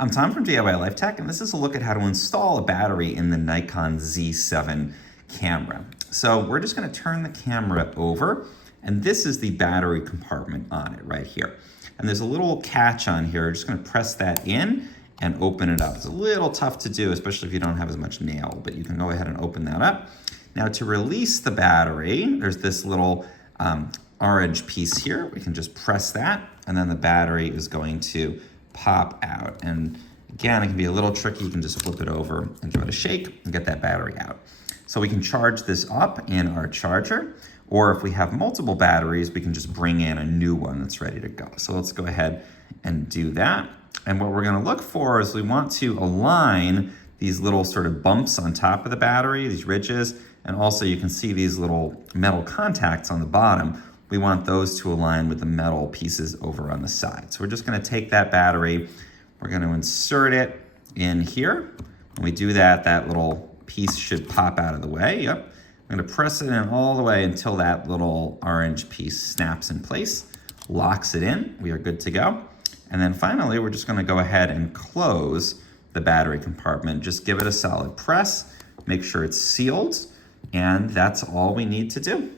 I'm Tom from DIY Life Tech, and this is a look at how to install a battery in the Nikon Z7 camera. So we're just going to turn the camera over, and this is the battery compartment on it right here. And there's a little catch on here. We're just going to press that in and open it up. It's a little tough to do, especially if you don't have as much nail, but you can go ahead and open that up. Now to release the battery, there's this little orange piece here. We can just press that, and then the battery is going to pop out. And again, it can be a little tricky. You can just flip it over and give it a shake and get that battery out. So we can charge this up in our charger, or if we have multiple batteries, we can just bring in a new one that's ready to go. So let's go ahead and do that. And what we're gonna look for is we want to align these little sort of bumps on top of the battery, these ridges, and also you can see these little metal contacts on the bottom. We want those to align with the metal pieces over on the side. So we're just gonna take that battery, we're gonna insert it in here. When we do that, that little piece should pop out of the way. Yep. I'm gonna press it in all the way until that little orange piece snaps in place, locks it in, we are good to go. And then finally, we're just gonna go ahead and close the battery compartment. Just give it a solid press, make sure it's sealed, and that's all we need to do.